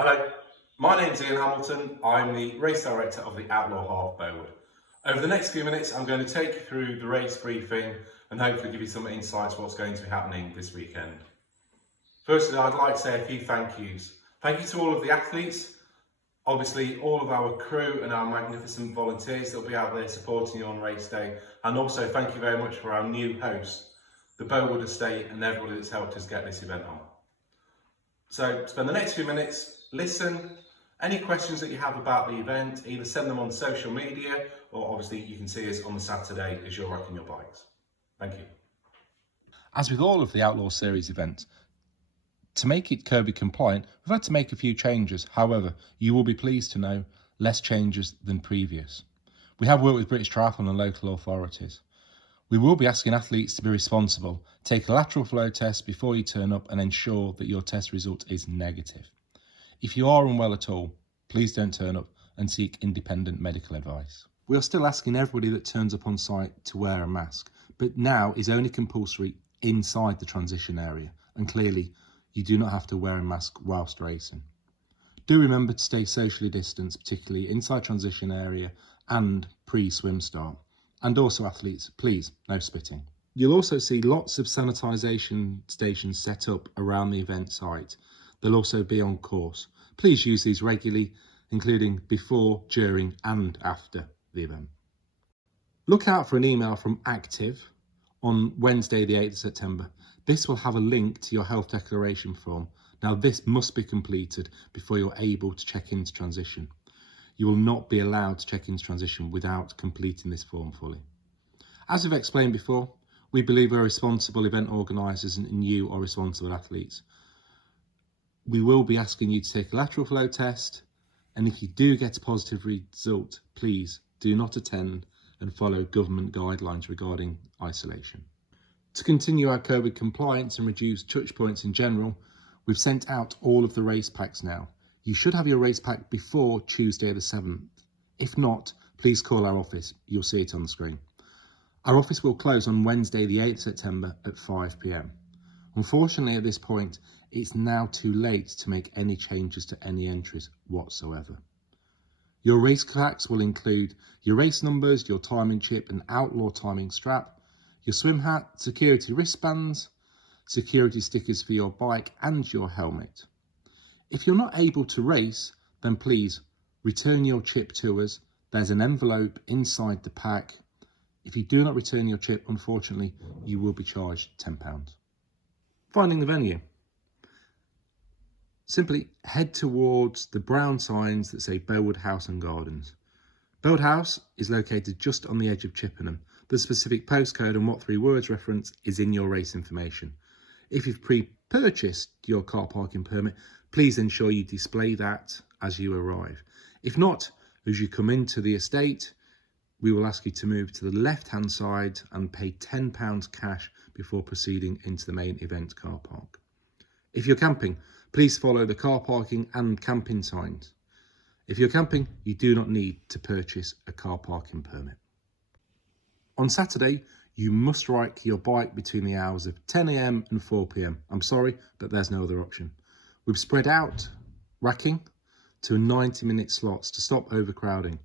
Hello, my name's Iain Hamilton. I'm the race director of the Outlaw half Bowood. Over the next few minutes, I'm going to take you through the race briefing and hopefully give you some insights to what's going to be happening this weekend. Firstly, I'd like to say a few thank yous. Thank you to all of the athletes, obviously all of our crew and our magnificent volunteers that will be out there supporting you on race day. And also thank you very much for our new hosts, the Bowood estate and everybody that's helped us get this event on. So spend the next few minutes, listen. Any questions that you have about the event, either send them on social media or obviously you can see us on the Saturday as you're rocking your bikes. Thank you. As with all of the Outlaw Series events, to make it COVID compliant, we've had to make a few changes. However, you will be pleased to know less changes than previous. We have worked with British Triathlon and local authorities. We will be asking athletes to be responsible, take a lateral flow test before you turn up and ensure that your test result is negative. If you are unwell at all, please don't turn up and seek independent medical advice. We are still asking everybody that turns up on site to wear a mask, but now is only compulsory inside the transition area, and clearly you do not have to wear a mask whilst racing. Do remember to stay socially distanced, particularly inside transition area and pre-swim start. And also athletes, please, no spitting. You'll also see lots of sanitisation stations set up around the event site. They'll also be on course. Please use these regularly, including before, during and after the event. Look out for an email from Active on Wednesday the 8th of September. This will have a link to your health declaration form. Now this must be completed before you're able to check into transition. You will not be allowed to check into transition without completing this form fully. As we've explained before, we believe we're responsible event organisers and you are responsible athletes. We will be asking you to take a lateral flow test, and if you do get a positive result, please do not attend and follow government guidelines regarding isolation. To continue our COVID compliance and reduce touch points in general, we've sent out all of the race packs now. You should have your race pack before Tuesday the 7th. If not, please call our office. You'll see it on the screen. Our office will close on Wednesday the 8th of September at 5 p.m. Unfortunately, at this point, it's now too late to make any changes to any entries whatsoever. Your race packs will include your race numbers, your timing chip and Outlaw timing strap, your swim hat, security wristbands, security stickers for your bike and your helmet. If you're not able to race, then please return your chip to us. There's an envelope inside the pack. If you do not return your chip, unfortunately, you will be charged £10. Finding the venue. Simply head towards the brown signs that say Bowood House and Gardens. Bowood House is located just on the edge of Chippenham. The specific postcode and what 3 words reference is in your race information. If you've pre-purchased your car parking permit, please ensure you display that as you arrive. If not, as you come into the estate, we will ask you to move to the left-hand side and pay £10 cash before proceeding into the main event car park. If you're camping, please follow the car parking and camping signs. If you're camping, you do not need to purchase a car parking permit. On Saturday, you must ride your bike between the hours of 10 a.m. and 4 p.m. I'm sorry, but there's no other option. We've spread out racking to 90-minute slots to stop overcrowding.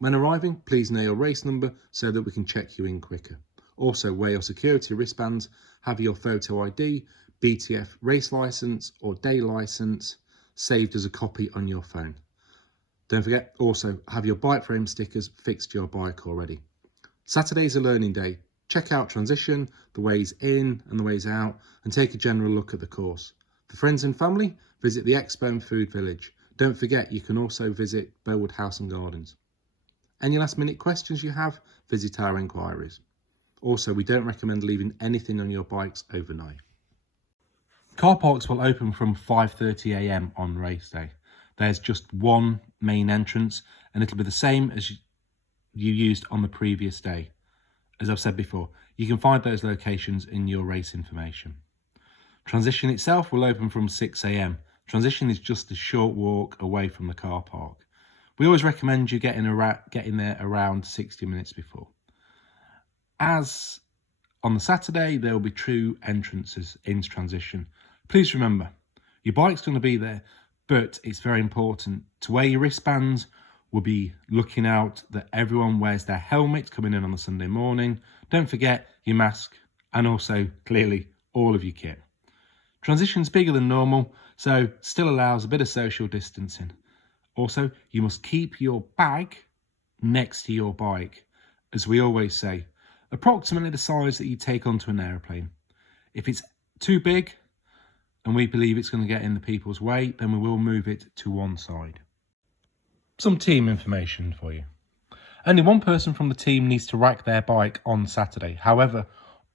When arriving, please know your race number so that we can check you in quicker. Also, wear your security wristbands, have your photo ID, BTF race licence or day licence saved as a copy on your phone. Don't forget, also have your bike frame stickers fixed to your bike already. Saturday's a learning day. Check out transition, the ways in and the ways out, and take a general look at the course. For friends and family, visit the Expo and Food Village. Don't forget, you can also visit Bowood House and Gardens. Any last minute questions you have, visit our enquiries. Also, we don't recommend leaving anything on your bikes overnight. Car parks will open from 5:30 a.m. on race day. There's just one main entrance and it'll be the same as you used on the previous day. As I've said before, you can find those locations in your race information. Transition itself will open from 6 a.m. Transition is just a short walk away from the car park. We always recommend you getting there around 60 minutes before. As on the Saturday, there will be 2 entrances into transition. Please remember, your bike's going to be there, but it's very important to wear your wristbands. We'll be looking out that everyone wears their helmet coming in on the Sunday morning. Don't forget your mask and also clearly all of your kit. Transition's bigger than normal, so still allows a bit of social distancing. Also, you must keep your bag next to your bike, as we always say, approximately the size that you take onto an aeroplane. If it's too big and we believe it's going to get in the people's way, then we will move it to one side. Some team information for you. Only one person from the team needs to rack their bike on Saturday. However,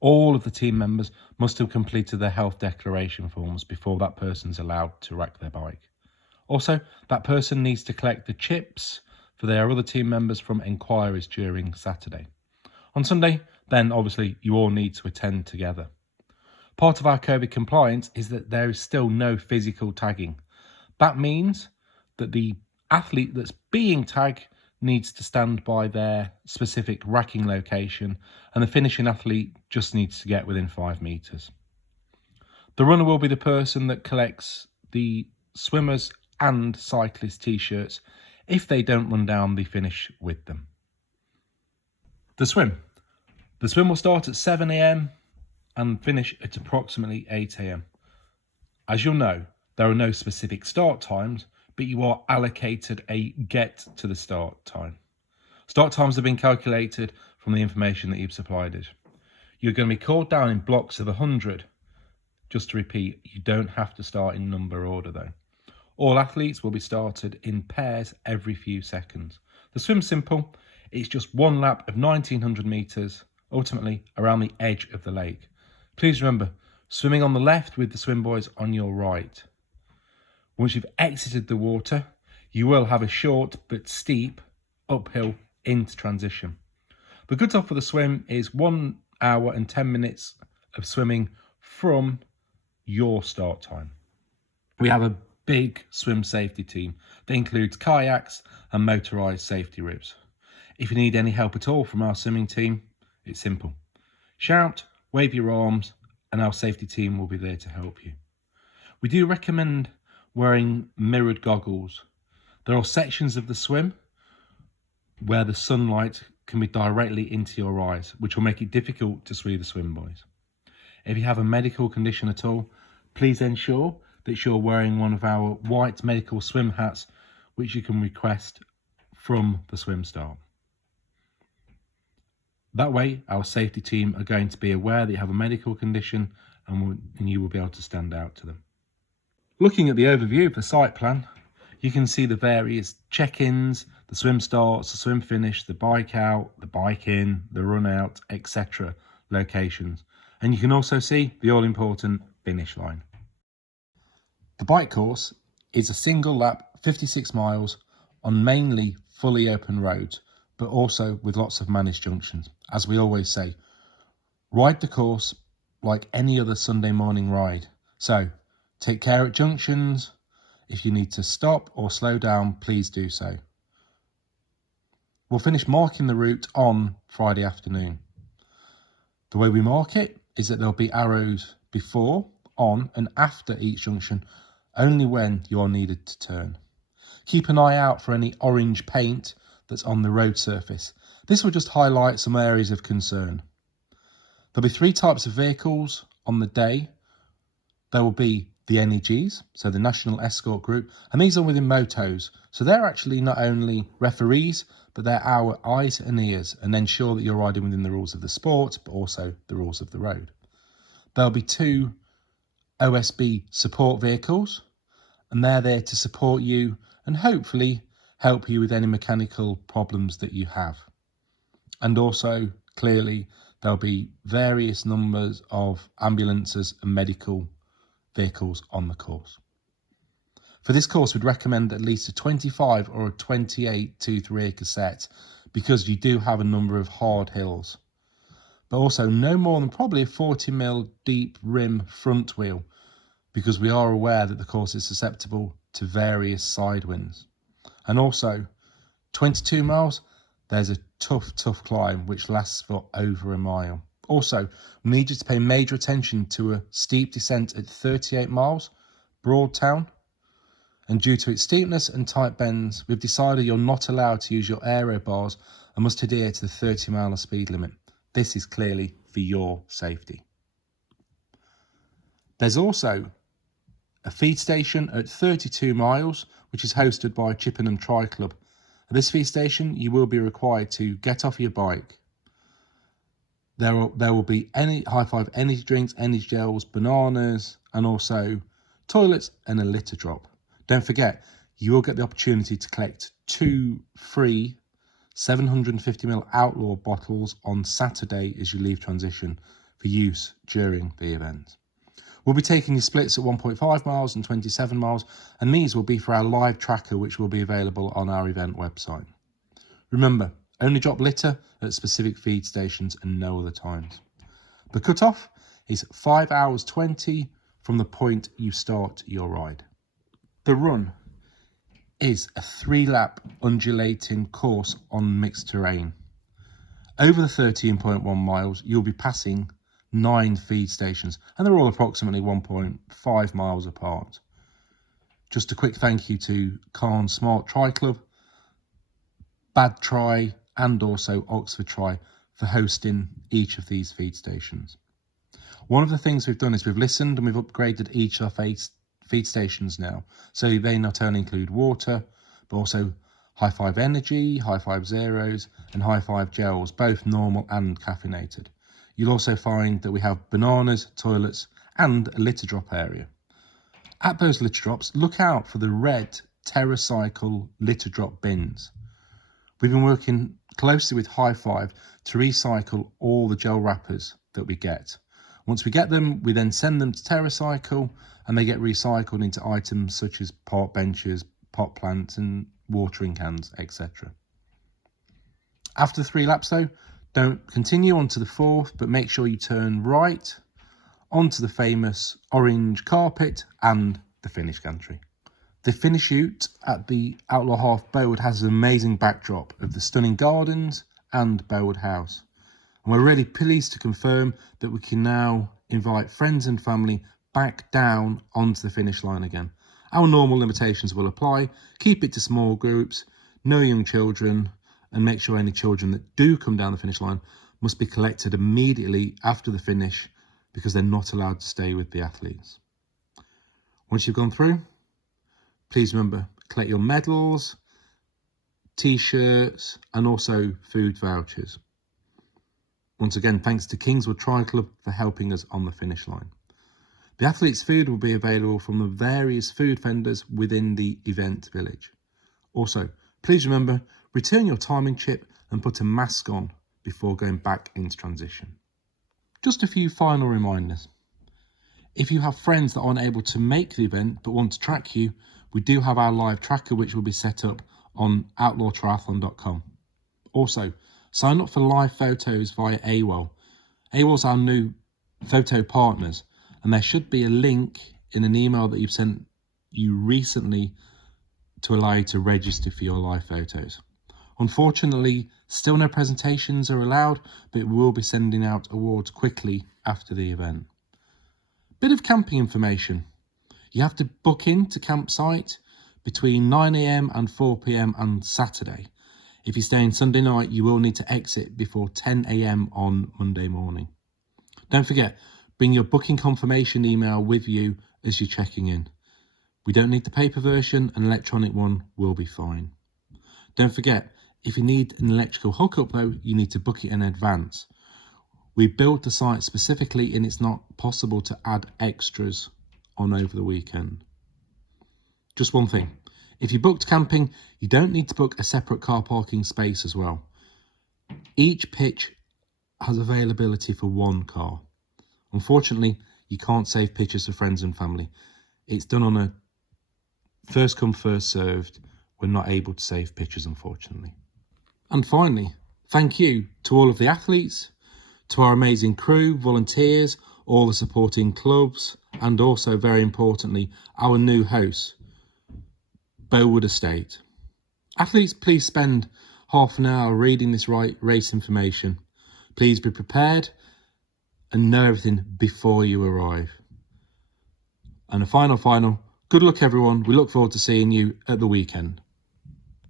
all of the team members must have completed their health declaration forms before that person's allowed to rack their bike. Also, that person needs to collect the chips for their other team members from enquiries during Saturday. On Sunday, then obviously you all need to attend together. Part of our COVID compliance is that there is still no physical tagging. That means that the athlete that's being tagged needs to stand by their specific racking location, and the finishing athlete just needs to get within 5 meters. The runner will be the person that collects the swimmers and cyclist t-shirts if they don't run down the finish with them. The swim will start at 7 a.m. and finish at approximately 8 a.m. As you'll know, there are no specific start times, but you are allocated a get to the start time. Start times have been calculated from the information that you've supplied us. You're going to be called down in blocks of 100. Just to repeat, you don't have to start in number order though. All athletes will be started in pairs every few seconds. The swim's simple. It's just one lap of 1900 meters, ultimately around the edge of the lake. Please remember, swimming on the left with the swim boys on your right. Once you've exited the water, you will have a short but steep uphill into transition. The cut-off for the swim is 1 hour and 10 minutes of swimming from your start time. We have a big swim safety team that includes kayaks and motorised safety ribs. If you need any help at all from our swimming team, it's simple. Shout, wave your arms, and our safety team will be there to help you. We do recommend wearing mirrored goggles. There are sections of the swim where the sunlight can be directly into your eyes, which will make it difficult to see the swim boys. If you have a medical condition at all, please ensure that you're wearing one of our white medical swim hats, which you can request from the swim start. That way, our safety team are going to be aware that you have a medical condition and you will be able to stand out to them. Looking at the overview of the site plan, you can see the various check-ins, the swim starts, the swim finish, the bike out, the bike in, the run out, etc. locations. And you can also see the all-important finish line. The bike course is a single lap, 56 miles on mainly fully open roads, but also with lots of managed junctions. As we always say, ride the course like any other Sunday morning ride. So take care at junctions. If you need to stop or slow down, please do so. We'll finish marking the route on Friday afternoon. The way we mark it is that there'll be arrows before, on and after each junction, only when you are needed to turn. Keep an eye out for any orange paint that's on the road surface. This will just highlight some areas of concern. There'll be 3 types of vehicles on the day. There will be the NEGs, so the National Escort Group, and these are within motos. So they're actually not only referees, but they're our eyes and ears and ensure that you're riding within the rules of the sport, but also the rules of the road. There'll be 2 OSB support vehicles, and they're there to support you and hopefully help you with any mechanical problems that you have. And also, clearly, there'll be various numbers of ambulances and medical vehicles on the course. For this course, we'd recommend at least a 25 or a 28 tooth rear cassette because you do have a number of hard hills. But also no more than probably a 40mm deep rim front wheel because we are aware that the course is susceptible to various side winds. And also, 22 miles, there's a tough climb which lasts for over a mile. Also, we need you to pay major attention to a steep descent at 38 miles, Broadtown. and due to its steepness and tight bends, we've decided you're not allowed to use your aero bars and must adhere to the 30 mile speed limit. This is clearly for your safety. There's also a feed station at 32 miles, which is hosted by Chippenham Tri Club. At this feed station, you will be required to get off your bike. There will be any High Five energy drinks, energy gels, bananas, and also toilets and a litter drop. Don't forget, you will get the opportunity to collect 2 free 750ml Outlaw bottles on Saturday as you leave transition for use during the event. We'll be taking your splits at 1.5 miles and 27 miles, and these will be for our live tracker, which will be available on our event website. Remember, only drop litter at specific feed stations and no other times. The cut-off is 5 hours 20 from the point you start your ride. The run is a 3-lap undulating course on mixed terrain. Over the 13.1 miles, you'll be passing 9 feed stations, and they're all approximately 1.5 miles apart. Just a quick thank you to Carn Smart Tri Club, Bad Tri, and also Oxford Tri for hosting each of these feed stations. One of the things we've done is we've listened and we've upgraded each of our feed stations now, so they not only include water, but also High Five Energy, High Five Zeros, and High Five Gels, both normal and caffeinated. You'll also find that we have bananas, toilets, and a litter drop area. At those litter drops, look out for the red TerraCycle litter drop bins. We've been working closely with High Five to recycle all the gel wrappers that we get. Once we get them, we then send them to TerraCycle, and they get recycled into items such as park benches, pot plants, and watering cans, etc. After 3 laps though, don't continue on to the 4th, but make sure you turn right onto the famous orange carpet and the finish gantry. The finish chute at the Outlaw Half Bowood has an amazing backdrop of the stunning gardens and Bowood House. And we're really pleased to confirm that we can now invite friends and family back down onto the finish line again. Our normal limitations will apply. Keep it to small groups, no young children, and make sure any children that do come down the finish line must be collected immediately after the finish, because they're not allowed to stay with the athletes. Once you've gone through, please remember, collect your medals, t-shirts, and also food vouchers. Once again, thanks to Kingswood Tri Club for helping us on the finish line. The athletes' food will be available from the various food vendors within the event village. Also, please remember, return your timing chip and put a mask on before going back into transition. Just a few final reminders. If you have friends that aren't able to make the event but want to track you, we do have our live tracker, which will be set up on outlawtriathlon.com. Also, sign up for live photos via AWOL. AWOL's our new photo partners, and there should be a link in an email that you've sent you recently to allow you to register for your live photos. Unfortunately, still no presentations are allowed, but we will be sending out awards quickly after the event. Bit of camping information. You have to book into campsite between 9 AM and 4 PM on Saturday. If you're staying Sunday night, you will need to exit before 10 AM on Monday morning. Don't forget, bring your booking confirmation email with you as you're checking in. We don't need the paper version, an electronic one will be fine. Don't forget, if you need an electrical hookup though, you need to book it in advance. We built the site specifically, and it's not possible to add extras on over the weekend. Just one thing, if you booked camping, you don't need to book a separate car parking space as well. Each pitch has availability for 1 car. Unfortunately, you can't save pictures for friends and family. It's done on a first come, first served. We're not able to save pictures, unfortunately. And finally, thank you to all of the athletes, to our amazing crew, volunteers, all the supporting clubs, and also, very importantly, our new host, Bowood Estate. Athletes, please spend half an hour reading this race information. Please be prepared and know everything before you arrive. And a final, Good luck everyone, we look forward to seeing you at the weekend.